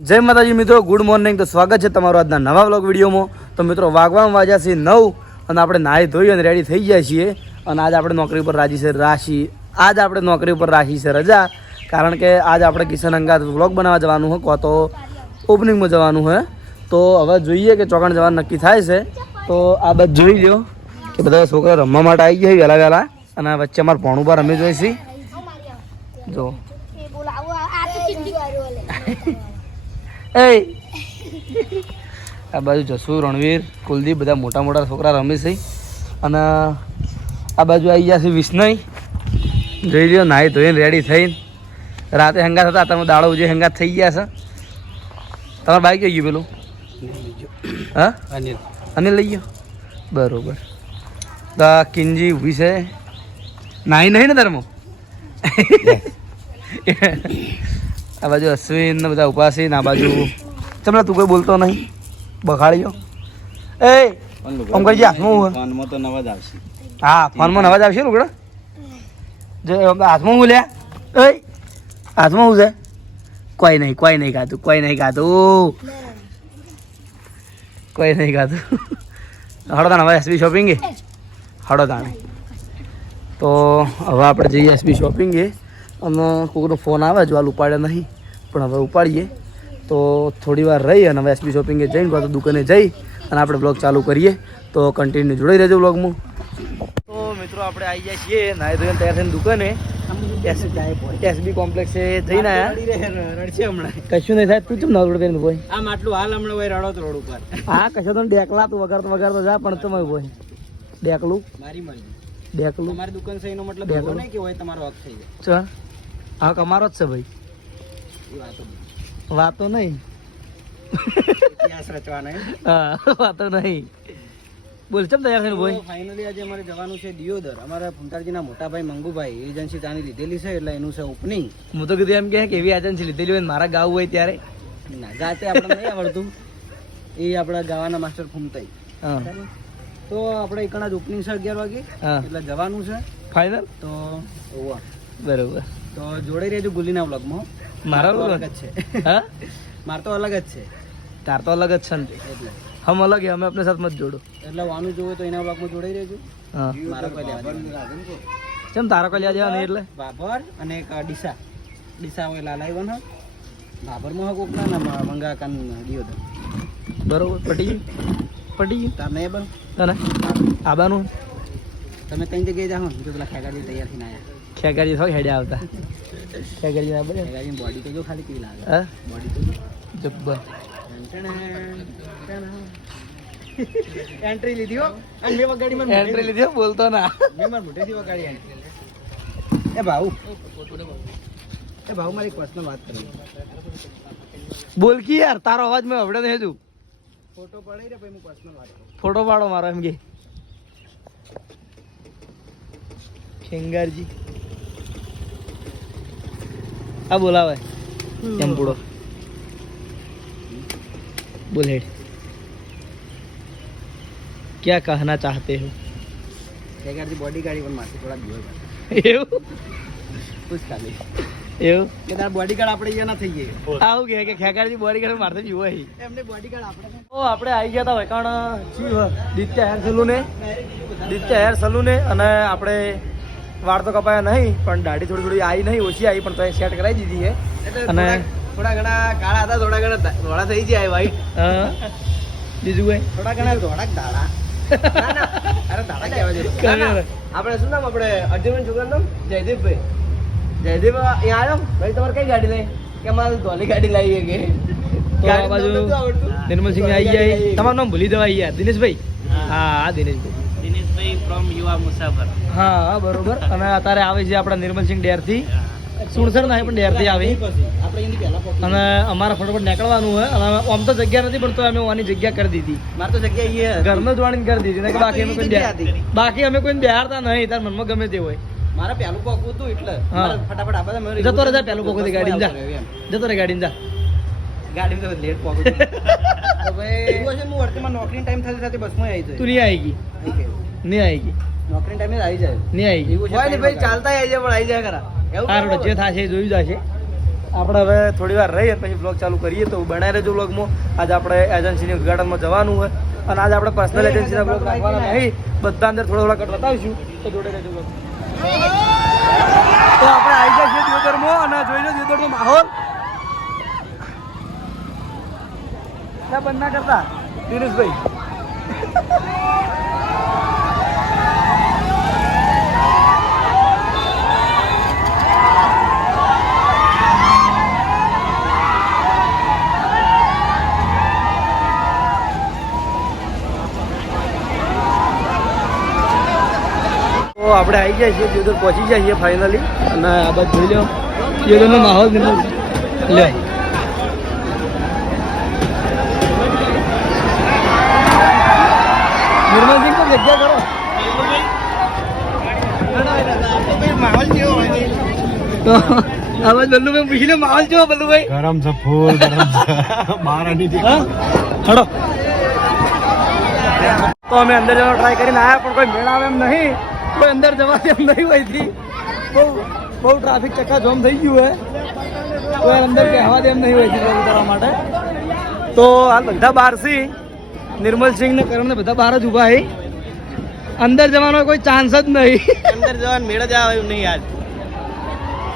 જય માતાજી મિત્રો, ગુડ મોર્નિંગ. તો સ્વાગત છે તમારું આજના નવા વ્લોગ વિડીયોમાં. તો મિત્રો વાગવામાં વાગ્યા છે 9 અને આપણે નાહી ધોઈ અને રેડી થઈ ગયા છીએ. અને આજ આપણે નોકરી ઉપર નોકરી ઉપર રાખી છે રજા, કારણ કે આજ આપણે કિશન અંગાત વ્લોગ બનાવવા જવાનું હોય, તો ઓપનિંગમાં જવાનું હોય. તો હવે જોઈએ કે ચોકણ જવાનું નક્કી થાય છે. તો આ બધું જોઈ લો કે બધા છોકરા રમવા માટે આવી ગયા વહેલા વહેલા, અને વચ્ચે અમારા ભણું પર રમી જોઈશી. જો આ બાજુ જસુ, રણવીર, કુલદીપ બધા મોટા મોટા છોકરા રમે છે. અને આ બાજુ આવી ગયા છે વિષ્ણય. જોઈ લ્યો નાહી ધોઈને રેડી થઈને રાતે હંગાત હતા, તમે દાડો જે હંગાત થઈ ગયા છે. તમારે બાઈક કઈ ગયું પેલું? હા, અનિલ લઈ ગયો. બરોબર. તો કિંજી ઊભી છે, નાહી નહીં ને ધર્મો. આ બાજુ અશ્વિન ને બધા ઉભા છે. આ બાજુ તમને તું કોઈ બોલતો નહીં, બખાડ્યો. એ આમ કઈ હાથમાં ફોનમાં તો નવાજ આવશે. હા, ફોનમાં નવાજ આવશે લુકડા. જો હાથમાં હું લ્યા, એ હાથમાં હું છે? કોઈ નહીં ખાતું, કોઈ નહીં ખાતું. હળો તાણ હવે એસબી શોપિંગ હળો તાણે. તો હવે આપણે જઈએ એસબી શોપિંગે. અને કોઈનો ફોન આવે જો હાલ ઉપાડ્યા નહીં, પણ હવે ઉપાડીએ. તો થોડી વાર રહી અને હવે એસબી શોપિંગે જઈને તો દુકાને જઈ અને આપણે બ્લોગ ચાલુ કરીએ. તો કન્ટિન્યુ જોડાઈ રહેજો બ્લોગમાં. તો મિત્રો આપણે આવી જાય છીએ નાહી ધોઈને તૈયાર થઈને દુકાને. એસબી કોમ્પ્લેક્સ જઈને આવ્યા. કશું નહીં થાય. તું ચમ ના રોડ કરીને ભાઈ? આમ આટલું હાલ હમણાં ભાઈ રડો તો રોડ ઉપર. હા, કશો તો ડેકલા તું વગાડતો જા, પણ તમે ભાઈ ડેકલું મારી મરજી. ડેકલું તમારી દુકાન છે એનો મતલબ એવો નહીં કે હોય તમારો હક થઈ જાય. હા, અમારો જ છે ભાઈ. વાતો નહીં, હા વાતો નહીં. બોલ ચમ તૈયાર થઈને ભાઈ? ફાઇનલી આજે અમારે જવાનું છે દિયોદર. અમારા ફુંટારજીના મોટા ભાઈ મંગુભાઈ એજન્સી ત્યાંની લીધેલી છે, એટલે એનું છે ઓપનિંગ. હું તો કીધું એમ કે એવી એજન્સી લીધેલી હોય મારા ગાવું હોય ત્યારે ના જાતે આપણે નહીં આવડતું. એ આપણા ગાવાના માસ્ટર ફૂમતાઈ. હા, તો આપણે એકણા જ ઓપનિંગ છે 11 વાગે, એટલે જવાનું છે ફાઇનલ. તો બરોબર. તો જોડાઈ રહેજો ગુલીના વ્લોગમાં. મારા અલગ જ છે. હા, માર તો અલગ જ છે. તાર તો અલગ જ છે ને, એટલે હમ અલગ હે, અમે अपने साथ મત જોડો. એટલે વાનું જોવે તો એના વ્લોગમાં જોડાઈ રહેજો. હા, મારા કોઈ લેવા કેમ તારા કોઈ લેવા જવા નહીં? એટલે બાબર અને એક ડીસા હોય લાલાઈવન હ બાબરમાં કોક ના મંગા કાન દિયોદર. બરોબર, પટી ગયું તાર નહીં બન તને આબાનું. તમે ત્રણ જગ્યાએ જાઓ જો પેલા ખેગાડી તૈયાર થઈને આવ્યા. ખેગાડી થોડી હેડ્યા આવતા. ખેગાડી ના બને. ખેગાડી બોડી તો જો ખાલી કેવી લાગે. હા, બોડી તો જબ્બર. એન્ટ્રી લીધી હો. અને મેં વગાડી મને એન્ટ્રી લીધી હો. બોલતો ના, મેં માર મોઢેથી વગાડી એન્ટ્રી. એ ભાઉ મારી પર્સનલ વાત કરી. બોલ કી યાર, તારો અવાજ મેં હવડે નહીં હજુ. ફોટો પડાઈ રે ભાઈ, હું પર્સનલ વાત કરું. ફોટો પાડો મારો એમ કે ખેંગારજી આ બોલાવે એમ પૂડો. બોલ હેડ, क्या कहना चाहते हो? ખેગારજી બોડી ગાડી પણ મારથી થોડા દિવસ એવું પૂછ ખાલી એવું કે તાર બોડીગાર્ડ આપણે અહીંયા ના થઈ ગયે. આવું કે ખેગારજી બોડીગાર્ડ મારથી જીવો હી એમને બોડીગાર્ડ આપણે. ઓ આપણે આવી ગયા હતા વૈકાણ જીવ દિત્ય હેર સલૂને. અને આપણે વાળ તો કપાયા નહીં, પણ દાઢી થોડી આવી નહીં, ઓછી આવી, પણ તો સેટ કરાવી દીધી છે. અને થોડા ઘણા કાળા હતા, થોડા ઘણા ધોળા થઈ જાય ભાઈ. હા, બીજું કઈ થોડા ઘણા ધોળા દાડા. અરે દાડા કહેવા જોઈએ. આપણે શું નામ, આપણે અર્જુન છોકરાનું નામ જયદીપભાઈ. જયદીપ અહીંયા આવ્યો ભાઈ, તમારે કઈ ગાડી લઈ? કે મારે ધોલી ગાડી લાવી કે. તો આ બાજુ નિર્મલસિંહ આવી જાય. તમારું નામ ભૂલી દેવાય યાર. દિનેશભાઈ. હા, દિનેશભાઈ ફ્રોમ યુવા મુસાફર. હા, બરોબર. અને અત્યારે આવે છે આપણા નિર્મલસિંહ ડેરથી. સુણસર ના પણ ડેરથી આવે. અને અમારા ફટાફટ નીકળવાનું હોય. અને આમ તો જગ્યા નથી, પણ તો અમે ઓની જગ્યા કરી દીધી. મારે તો જગ્યા ઘરનો જ વાણી કરી દીધી. બાકી અમે કોઈ બિહારતા નહીં. તાર મનમાં ગમે તે હોય. મારે પેલું પોકવું હતું એટલે ફટાફટ આપણે જતો રહે. પેલું પોકવું ગાડી જા, જતો રહે ગાડી જા. ગાડી તો લેટ પોકું ભાઈ. હું વર્તમાન નોકરી ટાઈમ થતી થતી બસમાં આવી જાય. તું નહીં આવી ગઈ? નહીં આવી ગઈ. નોકરી ટાઈમે આવી જાય. નહીં આવી ગઈ ભાઈ, ચાલતા આવી જાય પણ આવી જાય ખરા. જે થશે જોયું જશે. આપણે હવે થોડી વાર રહીએ પછી બ્લોગ ચાલુ કરીએ તો બનાવી રહેજો બ્લોગમાં. આજે આપણે એજન્સીની ઉદઘાટનમાં જવાનું હોય અને આજે આપણે પર્સનલ એજન્સીના બ્લોગ રાખવાના નહીં, બધા અંદર થોડા કટ બતાવીશું તો જોડે રહેજો બ્લોગ. તો આપણે આવી ગયા છીએ દિયોદરમાં અને જોઈ લો દિયોદરનો માહોલ ના બંધ ના કરતા દિનેશભાઈ. તો આપણે આવી ગયા છીએ દિયોદર પહોંચી ગયા છીએ ફાઇનલી અને આ બાદ જોઈ લો દિયોદરનો માહોલ લે નિર્મલસિંહ को जग्या करो माहौल जो तो आवाज बल्लू में पूछ लो माहौल जो बल्लू भाई गरम से फूल गरम से बाहर आनी थी हटो तो हमें अंदर जाना ट्राई કરીને આયા પણ કોઈ મેળ આવે એમ નહીં, કોઈ અંદર જવાથી એમ નહીં હોય થી બહુ ટ્રાફિક ચક્કાજામ થઈ ગયું હે, કોઈ અંદર કહેવા દે એમ નહીં હોય થી કરવા માટે. તો હાલ બધા બહારથી નિર્મલસિંહ ને કરણ ને બધા બહાર જ ઊભા હે, અંદર જવાનો કોઈ ચાન્સ જ નહીં, અંદર જવાનો મેળ જ આવે નહીં. આજ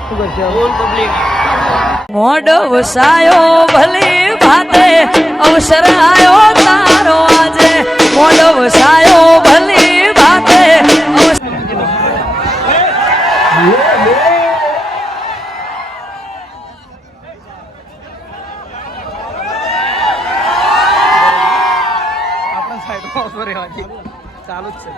શું કરશે ફૂલ પબ્લિક મોઢ વસાયો ભલી ભાતે અવસર આયો તારો આજે મોઢ વસાયો ભલી ભાતે ચાલુ જ છે.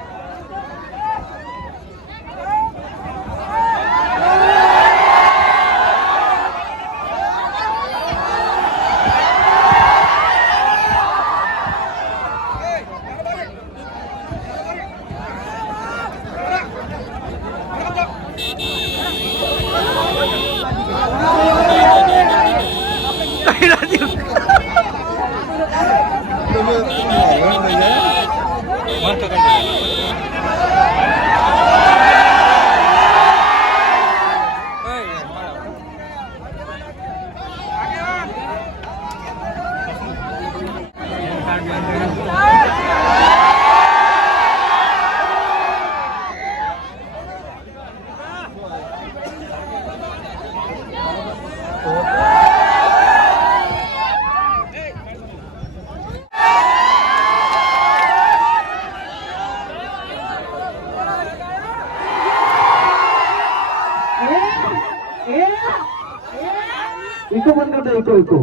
इको बंद कर दो, इको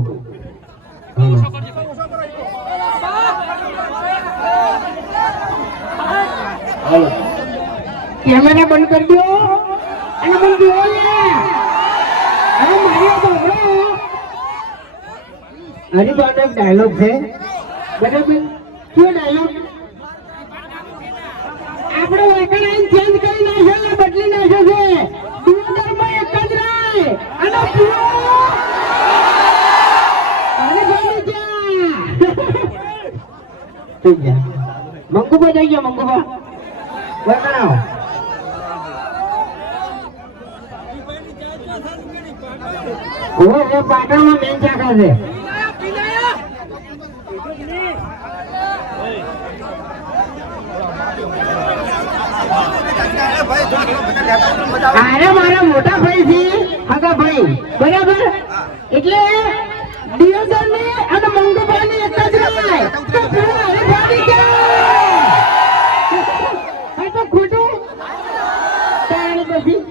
कैमरा बंद कर दो અને બंद दो ये अरे मारियो बाबा अरे बात एक डायलॉग है बराबर क्यों डायलॉग આપણે વેકલાઈન ચેન્જ કરી નાખ્યો ને બદલી નાખ્યો છે દિયોદરમાં એક જ રહે અને પૂરો અરે ભાઈ જા થઈ ગયા મંગુબા જઈ ગયા મંગુબા વેકણાઓ ઓરે એ પાટણમાં મેન ચાકા છે અરે મારા મોટા ભાઈ છે હગા ભાઈ બરાબર એટલે દિયોદર ને અને મંગુબા ને એક જ રહે તો પૂરો અરે ભાઈ ગયા તો ખોટું તારે પછી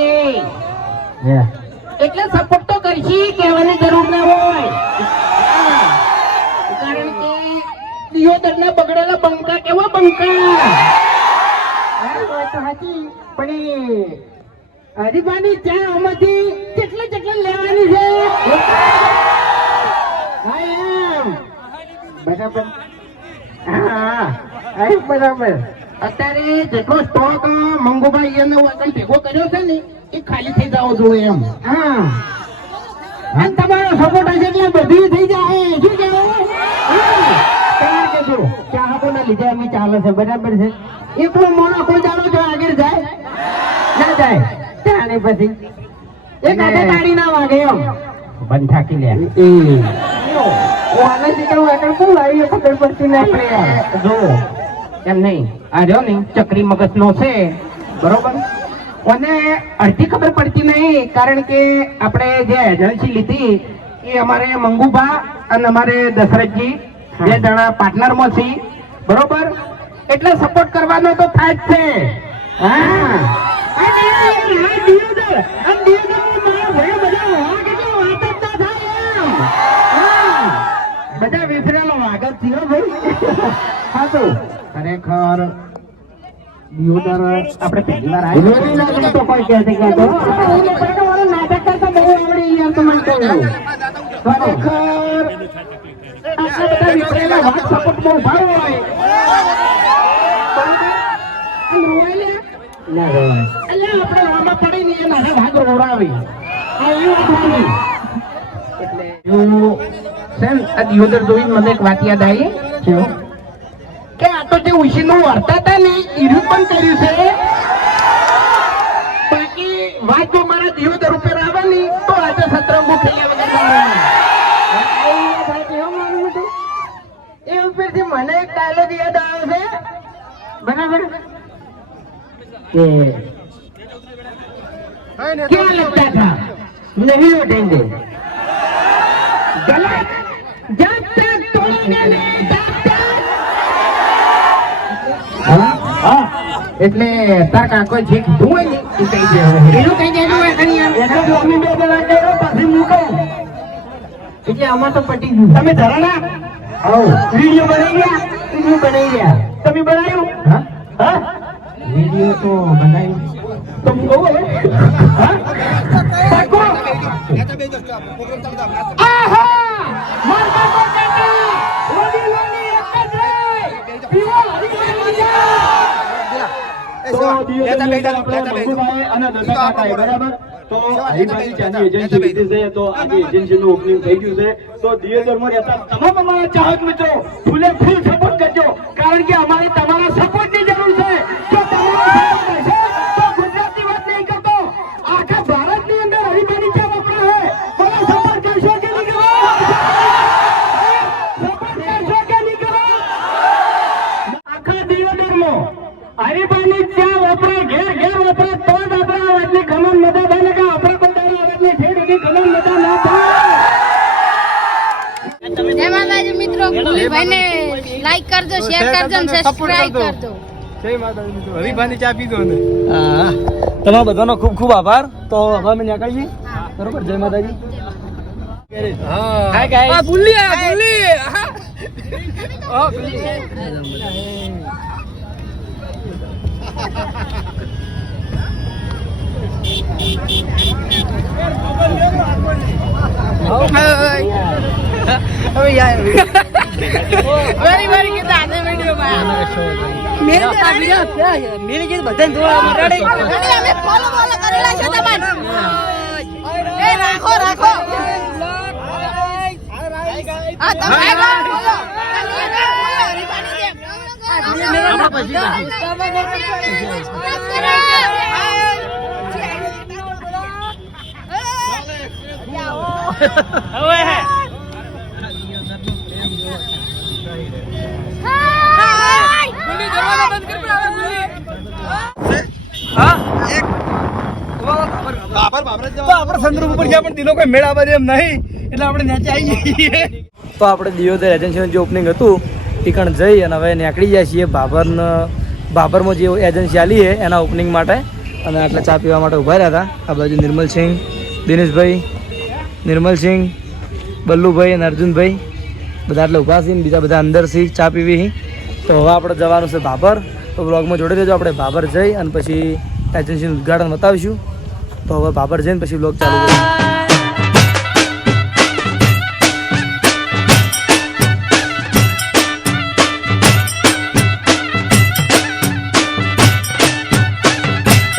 એ એટલે સપોર્ટ તો કરશી કહેવાની જરૂર ના હોય કારણ કે દિયોદર ના બગડેલા બંકા કેવા બંકા પણ હરીફાની ચા આમાંથી કેટલા લેવાની છે બરાબર હા બરાબર અત્યારે જેટલો સ્ટોક મંગુભાઈ એને ભેગો કર્યો છે ને એ ખાલી થઈ જવો જોઈએ એમ હા અને તમારો સપોર્ટ હશે એટલે બધી થઈ જાય શું કહેવું ચાહકોના લીધે અમે ચાલે છે બરાબર છે એકલો મોણો કોઈ ચાલો જો આગળ જાય ના જાય ચાલે પછી એ કાઢે તાળી ના વાગે એમ બંધ થાકી લે વાલે દીકરો આગળ કોણ લાવી ખબર પડતી નહીં આપણે જો એમ નહીં આ રહ્યો ને ચક્રી મગજ નો છે બરોબર અને અડધી ખબર પડતી નહીં કારણ કે આપણે જે એજન્સી લીધી એ અમારે મંગુભા અને અમારે દશરથજી બે જણા પાર્ટનર માં છીએ બરોબર એટલે સપોર્ટ કરવાનો તો થાય જ છે હા બધા વિસરેલો વાગત થયો ભાઈ સાચું ખરેખર દિયોદર આપણે પહેલી વાર આવ્યો તો કોઈ કહે છે કે નાટક કરતા બહુ આવડી યાર તો મને કહ્યું ખરેખર આટલા બધા વિસરેલા વાત સપોર્ટ બહુ ભાવ હોય આપણે આમાં પડી ને નાના ભાગ રોડાવી એટલે આ દિયોદર જોઈ મને એક વાત યાદ આવી કે આ તો જે ઉશીનું વર્તા હતા ને એનું પણ કર્યું છે બાકી વાત જો મારા દિયોદર ઉપર આવે ને તો આજે સતરંગો ખેલ્યા વગર એ ઉપરથી મને એક ડાયલોગ યાદ આવે છે બરાબર क्या लगता था नहीं उठेंगे गलत जब तक तोड़ेंगे नहीं એટલે તાર કાકો જે કીધું હોય ને એ કહી દે એનું કહી દેજો એટલે મમ્મી બે જણા કર્યો પછી મૂકો એટલે આમાં તો પટી ગયું તમે ધરાના વિડીયો બનાવી ગયા તમે બનાવ્યું હા વિડીયો તો બનાવ્યું તો હું કહું હવે હા પાકો આહા મારતા કો કાકા લોડી લોડી એક જ પીવો હરી મજા તો દિયોદર આપણે મંગુભાઈ અને દશા કાકાએ બરાબર તો હરીભાઈ ચાની એજન્સી લીધી છે તો આજે એજન્સીનું ઓપનિંગ થઈ ગયું છે તો દિયોદરમાં રહેતા તમામ અમારા ચાહક મિત્રો ફૂલે ફૂલ સપોર્ટ કરજો કારણ કે અમારે તમારા સપોર્ટની જરૂર છે જો તમારો સપોર્ટ હશે તો ગુજરાતી વાત નહીં કરતો આખા ભારતની અંદર હરીભાઈની ચા વપરાય છે બોલો સપોર્ટ કરશો કે નહીં કરો સપોર્ટ કરશો કે નહીં કરો આખા દિયોદરમાં હરીભાઈની ચા વપરાય ઘેર ઘેર વપરાય તો જ આપણા અવાજની ખમણ મદદ બને કે આપણે કોઈ દાડી અવાજની છેડ ઉડી ખમણ મદદ ના થાય જય માતાજી મિત્રો ભાઈને લાઈક કરજો શેર કરજો અને સબસ્ક્રાઇબ કરજો જય માતાજી મિત્રો હરીભાઈની ચા પીધો ને હા તમારા બધાનો ખૂબ ખૂબ આભાર તો હવે અમે નીકળીએ બરોબર જય માતાજી હા હાય ગાઈસ આ બુલ્લી હા સંદર્ભ ઉપર ગયા પણ દિનો કોઈ મેળ આવે એમ નહીં એટલે આપણે નીચે આવી જઈએ તો આપણે દિયોદર એજન્સીનું જે ઓપનિંગ હતું એ કણ જઈ અને હવે નીકળી જાય છીએ બાબરમાં જે એજન્સી આલી છે એના ઓપનિંગ માટે અને આટલા ચા પીવા માટે ઊભા રહ્યા હતા આ બાજુ નિર્મલસિંહ દિનેશભાઈ નિર્મલસિંહ બલ્લુભાઈ અને અર્જુનભાઈ બધા એટલે ઊભા છે બીજા બધા અંદરથી ચા પીવી તો હવે આપણે જવાનું છે બાબર તો બ્લોગમાં જોડે રહેજો આપણે બાબર જઈ અને પછી એજન્સીનું ઉદ્ઘાટન બતાવીશું તો હવે બાબર જઈને પછી બ્લોગ ચાલુ કરીશું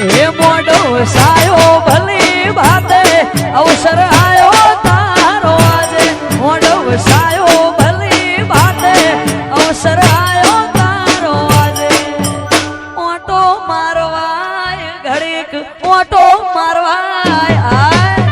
એ મોડો સાયો ભલી ભાતે અવસર આયો તારો આજે મોડો સાયો ભલી ભાતે અવસર આયો તારો આજે ઓટો મારવાય ઘડીક ઓટો મારવાય આય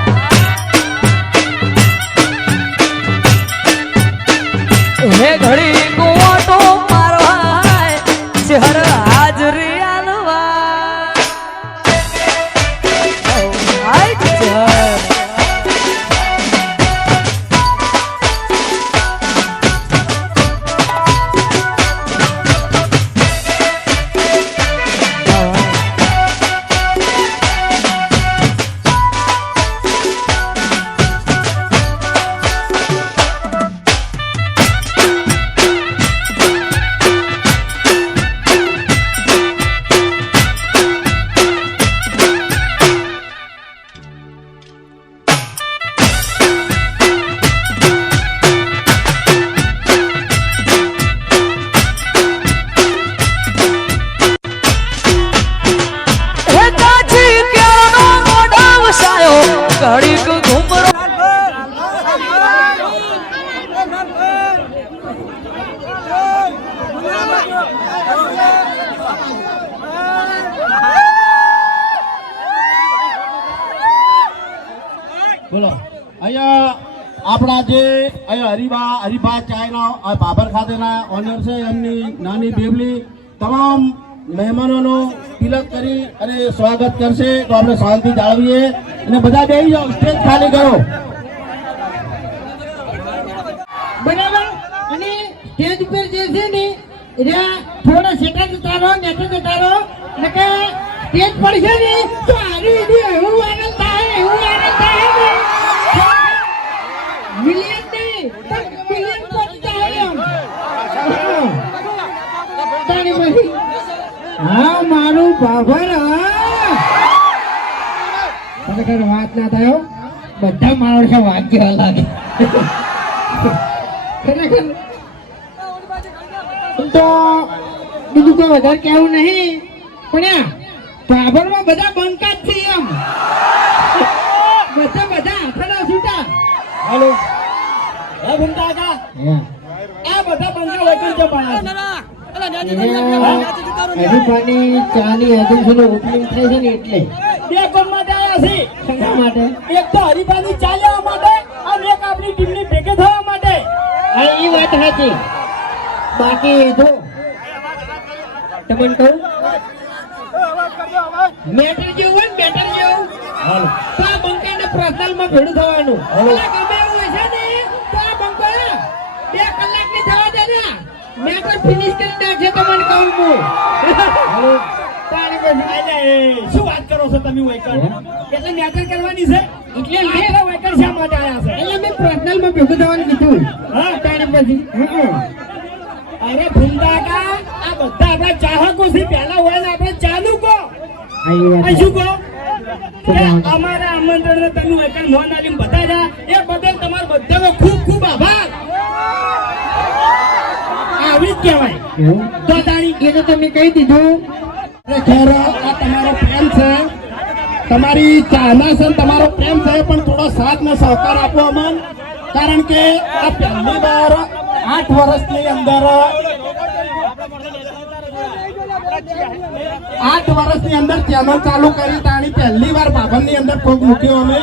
બોલો અહીંયા આપણા જે અહીંયા હરિભા ચાયના બાબર ખાતેના ઓનર છે એમની નાની બેબલી તમામ મહેમાનોનું તિલક કરી અને સ્વાગત કરશે તો આપણે શાંતિ જાળવીએ અને બધા બેસી જાઓ સ્ટેજ ખાલી કરો બરાબર અને સ્ટેજ ઉપર જે છે ને એટલે થોડા સેટા જતા રહો નેતા જતા રહો એટલે સ્ટેજ પડશે ને તો એવું આનંદ થાય ને મિલિયન નહીં પણ મિલિયન પહોંચતા હોય એમ તારી બધી હા મારું બાબર ખરેખર વાત ના થયો બધા માણસો વાત જેવા લાગે ખરેખર તો બીજું કોઈ વધારે કહેવું નહીં પણ બાબરમાં બધા બંકા જ છે એમ બધા હાથના છૂટા હાલો હે ભૂમતા કા આ બધા બંગા વૈકલ છે પાયા હરીફાની ચાની એજન્સીનું ઓપનિંગ થાય છે ને એટલે બે કોમ માટે આયા છે શેના માટે એક તો હરિભાની ચા લેવા માટે અને એક આપણી ટીમની ભેગે થવા માટે હા એ વાત સાચી બાકી જો તમને કહું મેટર જેવું હોય મેટર જેવું હાલો તો આ બંકાને પર્સનલમાં ભેડું થવાનું પેલા ગમે એવું હશે ને તો આ બંકા 2 કલાકની થવા દે ને મેટર ફિનિશ કરી નાખશે તમને કહું હું તારી પછી શું વાત કરો છો તમે વૈકલ એટલે મેટર કરવાની છે એટલે આપણે વૈકલ શા માટે આયા છે એટલે મેં પર્સનલમાં ભેગું થવાનું કીધું હા તારી પછી અરે ભૂમતા કા આ બધા આપણા ચાહકો છે પહેલા હોય ને આપણે ચાલુ કો આ શું કહો કે અમારા આમંત્રણને તમે વૈકલ મોહન આલીમ બતાવ્યા એ બદલ તમારો બધાનો ખૂબ ખૂબ આભાર આવી જ કહેવાય તો તારી એ તો તમે કહી દીધું ખેર આ તમારો પ્રેમ છે તમારી ચાહના છે તમારો પ્રેમ છે પણ થોડો સાથ ને સહકાર આપો અમન કારણ કે આ પહેલી વાર 8 વર્ષની અંદર 8 વર્ષની અંદર ચેનલ ચાલુ કરી તાણી પહેલી વાર બાબરની અંદર પગ મૂક્યો અમે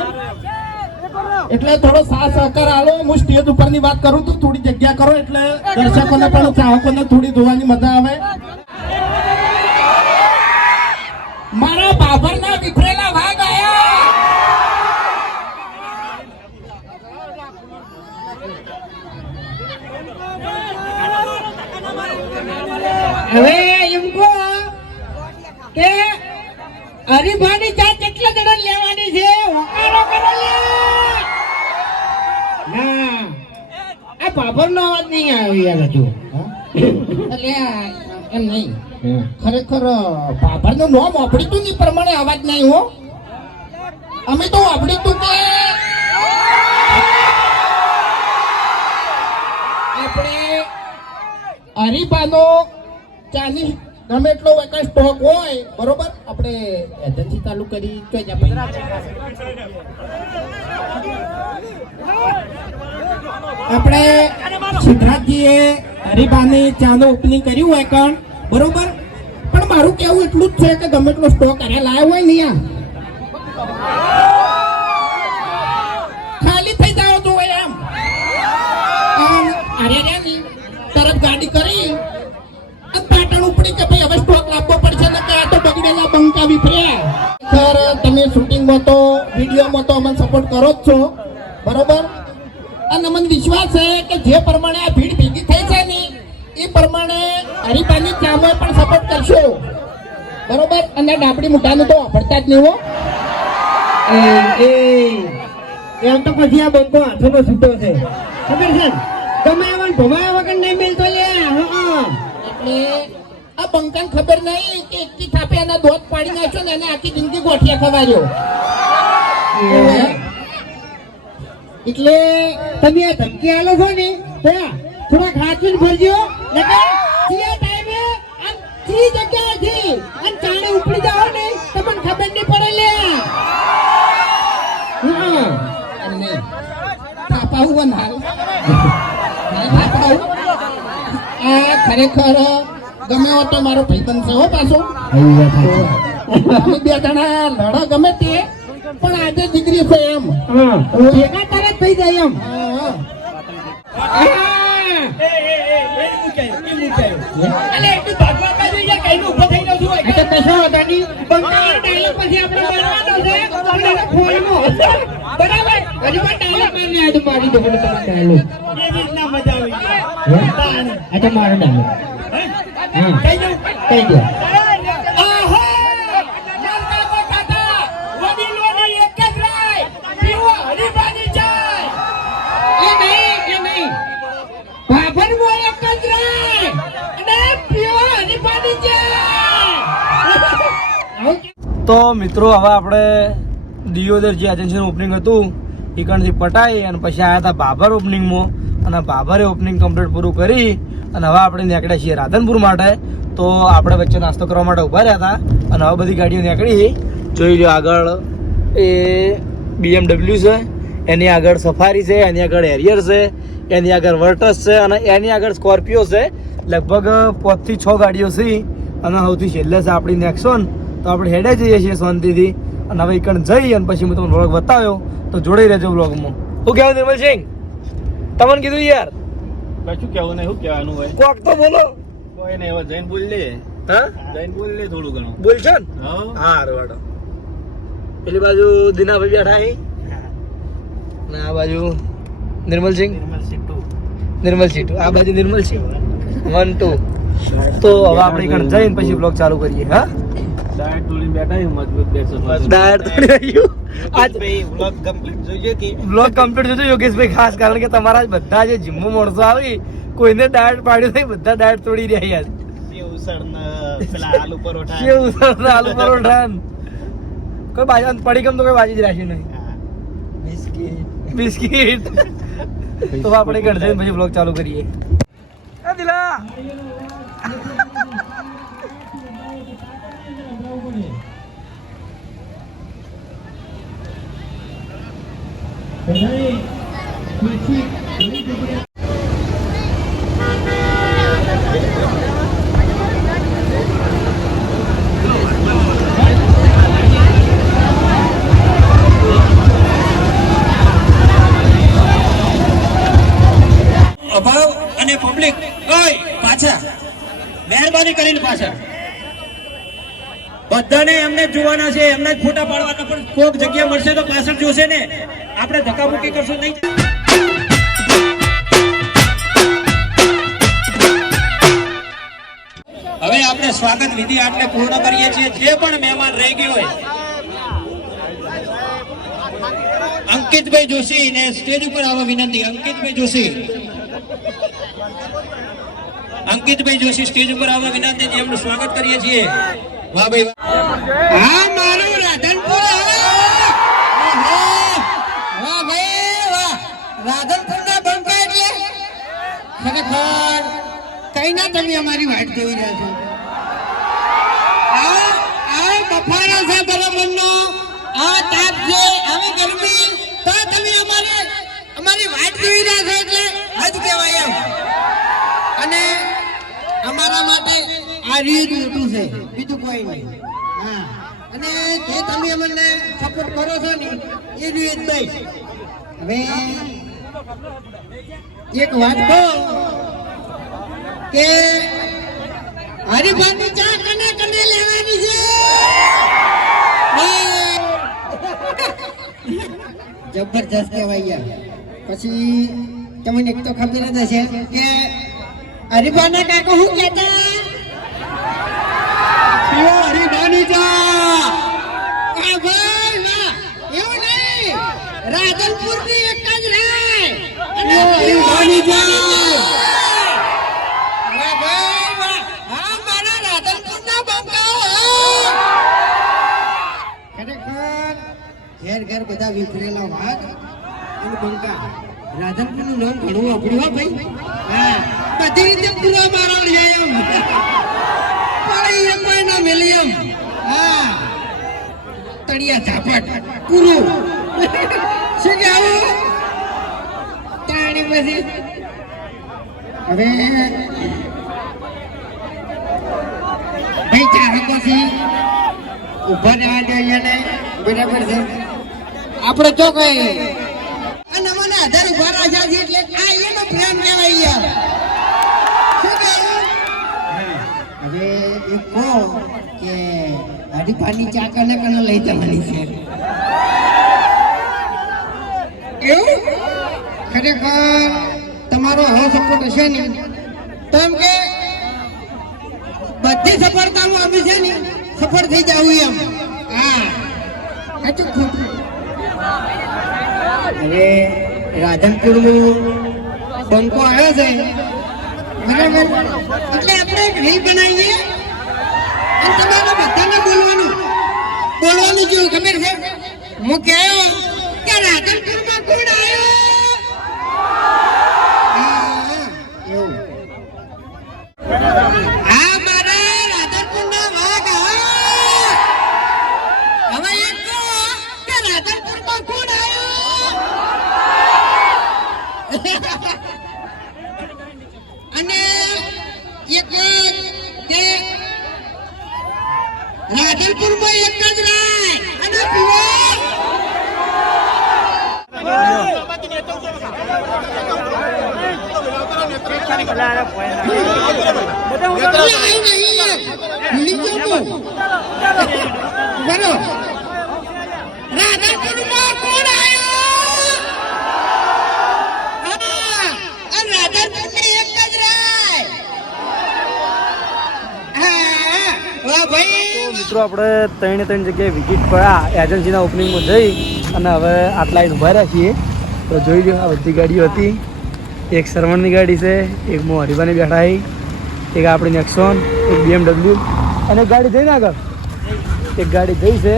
એટલે થોડો સાથ સહકાર આલો હું સ્ટેજ ઉપરની વાત કરું તો થોડી જગ્યા કરો એટલે દર્શકોને પણ ચાહકોને થોડી જોવાની મજા આવે મારા બાબરના વિખરેલા ભાગ આયા હવે એમ કહો કે હરીફાની ચા કેટલા જણા લેવાની છે વકારો કરો લે ના આ બાબરનો અવાજ નહીં આવ્યો યાર હજુ એટલે એમ નહીં ખરેખર બાબરનું નામ આપડીતું ની પ્રમાણે અવાજ નહીં હો અમે તો આપડીતું કે આપણે હરીફાનો ચાની ગમે એટલો વખત સ્ટોક હોય બરોબર આપણે એજન્સી ચાલુ કરી ચોઈ જા ભાઈ આપણે સિદ્ધાર્થજીએ હરીફાની ચાનું ઓપનિંગ કર્યું હોય કણ બરોબર પણ મારું કેવું એટલું જ છે કે ગમે એટલો સ્ટોક અરે લાવ્યો હોય ને ખાલી થઈ જાવ તો એમ અરે તરત ગાડી કરી પાટણ ઉપડી કે ભાઈ હવે સ્ટોક લાવવો પડશે ને કે આ તો બગડેલા બંકા વિફર્યા સર તમે શૂટિંગમાં તો વિડીયોમાં તો અમને સપોર્ટ કરો જ છો બરોબર અને મને વિશ્વાસ છે કે જે પ્રમાણે આ ભીડ ભેગી થઈ છે ને એ પ્રમાણે હરીફાની ચામોય પણ સપોર્ટ કરશો બરોબર અને ડાબડી મુઠાનું તો વાપરતા જ નહીં હો એમ તો પછી આ બંકો હાથોનો છૂટો છે ખબર છે તમે એમાં ભમાયા વગર નહીં મિલતો લે એટલે આ બંકાને ખબર નહીં કે એકથી થાપે એના દોત પાડી નાખ્યો ને એને આખી જિંદગી ગોઠિયા ખવાર્યો એટલે તમે આ ધમકી આલો છો ને થોડા ખાચું ભરજો નકર કયા ટાઈમે આ ચી જગ્યાએથી અને ચાણે ઉપડી જાવ ને તમને ખબર નહીં પડે લે અને થાપાવું હાલ આ ખરેખર ગમે હો તો મારો ભાઈબંધ છે હો પાછો અમે બે જણા લડા ગમે તે પણ આજે દીકરી છે એમ ભેગા તરત થઈ જાય એમ તો મિત્રો હવે આપણે દિયોદર જે એજન્સીનું ઓપનિંગ હતું એ કણથી પટાઈ અને પછી આવ્યા હતા બાબર ઓપનિંગમાં અને બાબરે ઓપનિંગ કમ્પ્લીટ પૂરું કરી અને હવે આપણે નીકળ્યા છીએ રાધનપુર માટે. તો આપણે વચ્ચે નાસ્તો કરવા માટે ઊભા રહ્યા હતા અને હવે બધી ગાડીઓ નીકળી. જોઈ લો આગળ એ BMW છે, એની આગળ સફારી છે, એની આગળ હેરિયર છે, એની આગળ વર્ટસ છે અને એની આગળ સ્કોર્પિયો છે. લગભગ 5 થી 6 ગાડીઓ છે અને સૌથી છેલ્લે છે આપણી નેક્સોન. તો આપણે હેડે જઈએ છીએ શાંતિથી અને હવે એકણ જઈ અને પછી હું તમને વ્લોગ બતાવ્યો તો જોડાઈ રહેજો વ્લોગમાં. શું કહેવું નિર્મલસિંહ? તમને કીધું યાર કશું કેવું નહીં, શું કહેવાનું હોય? કોક તો બોલો. કોઈ નહીં, હવે જઈને બોલ લે. હા જઈને બોલ લે થોડું ઘણું. બોલશો ને? હા હા રવાડો. પેલી બાજુ દિનાભાઈ બેઠા અહીં અને આ બાજુ નિર્મલસિંહ. નિર્મલ સીટુ આ બાજુ નિર્મલસિંહ 1 2. તો હવે આપણે એકણ જઈને પછી બ્લોગ ચાલુ કરીએ. હા ડાયટ તોડીને બેઠા છે, મજબૂત બેસો. ડાયટ તોડી રહ્યું. આજ વ્લોગ કમ્પ્લીટ જોજો કે બ્લોગ કમ્પ્લીટ જોજો યોગેશભાઈ, ખાસ કારણ કે તમારા જ બધા જે જીમમાં માણસો આવી કોઈને ડાયટ પાડ્યું નહીં, બધા ડાયટ તોડી રહ્યા યાર. પેલા આલુ પરોઠા કેવું સરસ આલુ પરોઠા કોઈ બાજુ પડીકમ તો કોઈ બાજી જ રાખ્યું નહીં. બિસ્કિટ તો આપણે ઘર જઈને પછી બ્લોગ ચાલુ કરીએ. દિલા અભાવ અને પબ્લિક પાછા મહેરબાની કરીને પાછા બધાને એમને જ જોવાના છે, એમને જ ફોટા પાડવાના. પણ કોક જગ્યા મળશે તો પાછળ જોશે ને, આપણે ધક્કામુક્કી કરશું નહીં. હવે આપણે સ્વાગત વિધિ આટલે પૂર્ણ કરીએ છીએ. જે પણ મહેમાન રહી ગયો હોય અંકિતભાઈ જોશી ને સ્ટેજ ઉપર આવવા વિનંતી. અંકિતભાઈ જોશી સ્ટેજ ઉપર આવવા વિનંતી. એમનું સ્વાગત કરીએ છીએ. વાહ ભાઈ હા, મારું રાધનપુર. વાહ ભાઈ વાહ, રાધનપુર ના બંકા એટલે ખરેખર કઈ ના તમે અમારી વાટ જોઈ રહ્યા છો. આ બફારો છે બરાબરનો, આ તાપ છે, આવી ગરમી, તો તમે અમારી વાટ જોઈ રહ્યા છો એટલે હદ કહેવાય એમ. અને અમારા માટે આ રીત મોટું છે, બીજું કોઈ નહીં. હા, અને જે તમે અમને સપોર્ટ કરો છો ને એ રીત નહીં. હવે એક વાત કહું કે હરિભાની ચા કને કને લેવાની છે? જબરજસ્ત કહેવાય યાર. પછી તમને એક તો ખબર જ હશે કે હરિભાના કાકા શું કહેતા? હરિભાની ચા. વાહ ભાઈ વાહ, એવું નહીં, રાધનપુર ની એક જ રાય અને હરિભાની ચા. વાહ ભાઈ વાહ, હા મારા રાધનપુર ના બંકાઓ. ખરેખર ઘેર ઘેર બધા વિફરેલા વાત અને બંકા. રાધનપુર નું નામ ઘણું વાપર્યું હો ભાઈ. હા, બધી રીતે પૂરા મારા છે એમ, પણ એ કોઈ ના મેલી એમ. હા, તળિયા ઝાપટ પૂરું. શું કેવું તાણી? પછી હવે ભાઈ ચાહકો છે ઉભા રહેવા દે અહીંયા, બરાબર છે. આપણે તો કઈ અને મને 1000 ઉભા રાખ્યા છે એટલે આ એનો પ્રેમ કહેવાય યાર. શું કહેવું? હવે એક કહો કે આડી પાણી ચા કને કને લઈ જવાની છે એવું? ખરેખર તમારો હવે સપોર્ટ હશે ને તો એમ કે બધી સફળતાનું અમે છે ને સફળ થઈ જવું એમ. હા સાચું ખોટું? હવે રાધનપુરનું બંકો આવ્યો છે બરાબર, એટલે આપણે એક રીલ બનાવીએ અને તમારે બધાને બોલવાનું જેવું ખબર છે. હું કહ્યો કે રાધનપુરમાં કોણ આવ્યો? એવું આ મારા રાધનપુરના વાઘ. હવે એક કહો કે રાધનપુરમાં કોણ આવ્યો? અને એક કે રાધનપુરમાં એક જ રાય અને પીવો. રાધનપુરમાં કોણ આવ્યો? રાધનપુરની એક જ રાય. વાહ ભાઈ. મિત્રો આપણે ત્રણ જગ્યાએ વિઝિટ પડ્યા એજન્સીના ઓપનિંગમાં જઈ અને હવે આટલા અહીં ઉભા રહ્યા છીએ. તો જોઈ લો આ બધી ગાડીઓ હતી. એક સરવણની ગાડી છે, એક મો હરિભાની બેઠા છે, એક આપણી નેક્સોન, એક BMW અને એક ગાડી જઈને આગળ એક ગાડી જઈ છે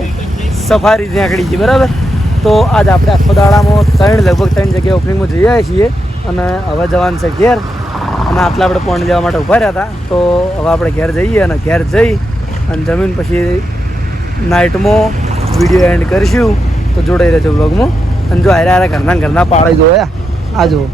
સફારી ત્યાં આગળ છે બરાબર. તો આજ આપણે આખો દાડામાં લગભગ ત્રણ જગ્યાએ ઓપનિંગમાં જઈ આવ્યા છીએ અને હવે જવાનું છે ઘેર. અને આટલા આપણે પોઈન્ટ લેવા માટે ઊભા રહ્યા હતા. તો હવે આપણે ઘેર જઈએ અને ઘેર જઈ અને જમીન પછી નાઇટમાં વિડીયો એન્ડ કરીશું. તો જોડાઈ રહેજો બ્લોગમાં. અને જો હારે ઘરના પાડી દો આ જુઓ.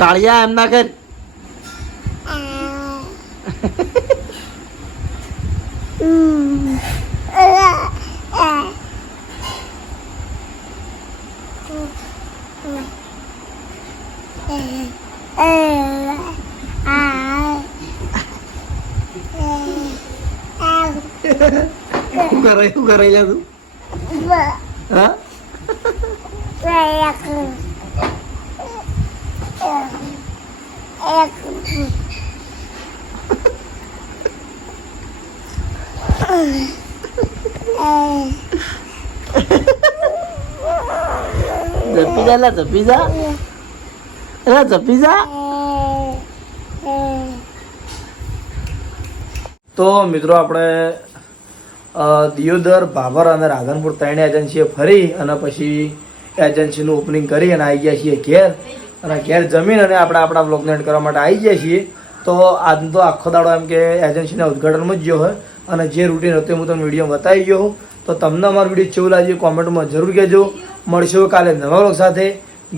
કાળિયા એમ ના કર. શું કરે તું? હા જપી જા. તો મિત્રો આપણે દિયોદર, ભાભર અને રાધનપુર ત્રણે એજન્સીએ ફરી અને પછી એજન્સીનું ઓપનિંગ કરી અને આવી ગયા છીએ ઘેર. અને ઘેર જમીન અને આપણે આપણા બ્લોગને એડ કરવા માટે આવી ગયા છીએ. તો આજનો તો આખો દાડો એમ કે એજન્સીના ઉદઘાટનમાં જ ગયો હોય અને જે રૂટીન હતું હું તમને વિડીયો બતાવી ગયો હું. તો તમને અમારો વિડીયો કેવું લાગ્યું કોમેન્ટમાં જરૂર કહેજો. મળશું કાલે નવા બ્લોગ સાથે.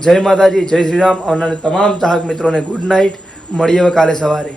જય માતાજી, જય શ્રી રામ. આવનાર તમામ ચાહક મિત્રોને ગુડ નાઇટ. મળીએ હવે કાલે સવારે.